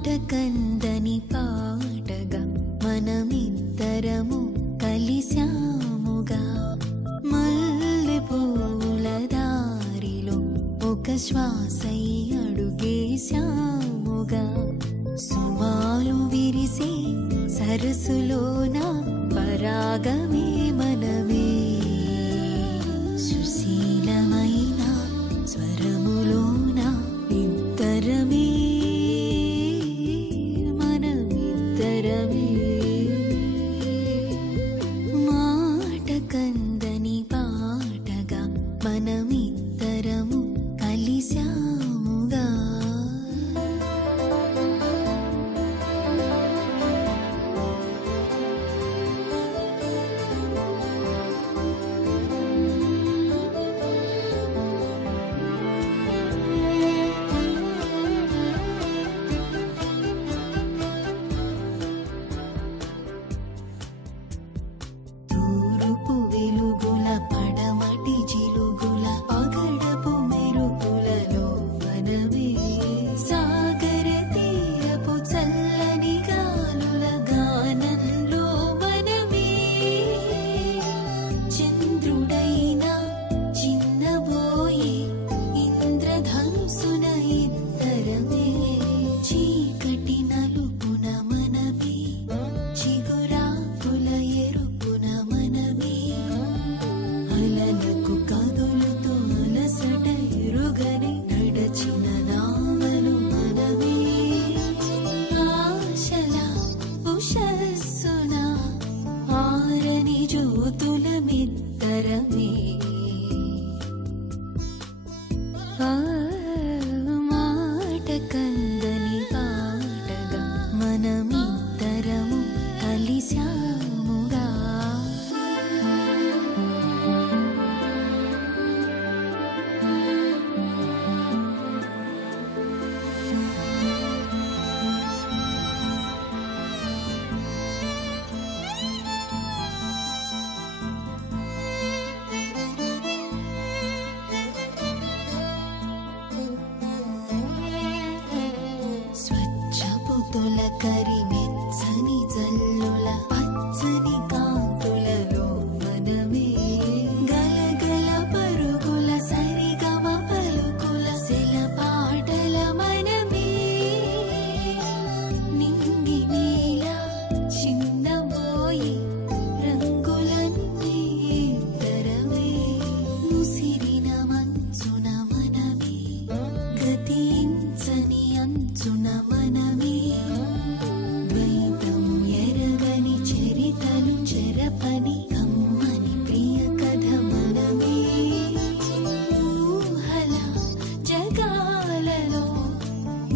కందని పాటగా మనమిద్దరము కలిశాముగా మల్లె పూల దారిలో ఒక శ్వాసై అడుగేశాముగా సుమాలు విరిసే సరస్సులోన పరాగమే మనమే సుశీలమైన స్వరములోన ఇద్దరమే మనమిద్దరమే మాట కందని పాటగా మనమిద్దరము కలిశాముగా మాట కందని పాటగా మనమిద్దరము కలిశాముగా తొలకరి మెచ్చని జల్లుల పచ్చని కాంతులలో మనమే గలగల పరుగుల సరిగమ పలుకుల శిలపాటల మనమే నింగి నీల చిన్నబోయి రంగులన్నీ ఇద్దరమే ముసిరిన మంచున మనమే గతించని అంచున మనమే చెరపని కమ్మని ప్రియ కథ మనమే ఊహల జగాలలో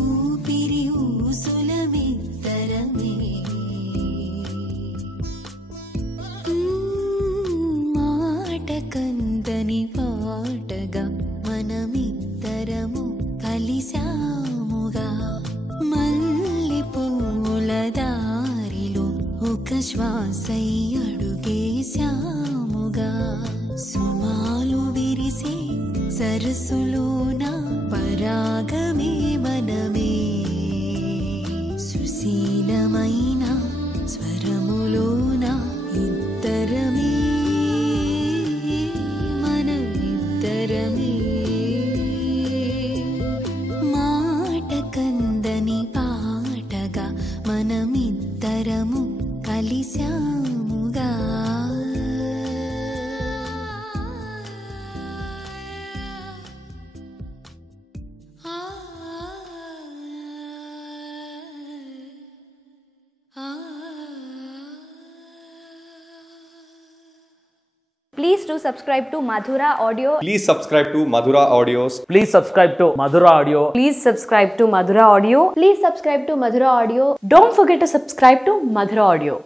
ఊపిరి ఊసులమిద్దరమే మాట కందని పాటగా మనమిద్దరము కలిశాముగా మల్లె పూల దారిలో ఒక శ్వాసై అడుగేశాముగా సుమాలు విరిసే సరస్సులోన పరాగమే మనమే సుశీలమైన స్వరములోన ఇద్దరమే మనమిద్దరమే మాట కందని పాటగా మనమిద్దరము కలిశాముగా Please do subscribe to Madhura Audio. Please subscribe to Madhura Audios. Please subscribe to Madhura Audio. Please subscribe to Madhura Audio. Please subscribe to Madhura Audio. Don't forget to subscribe to Madhura Audio.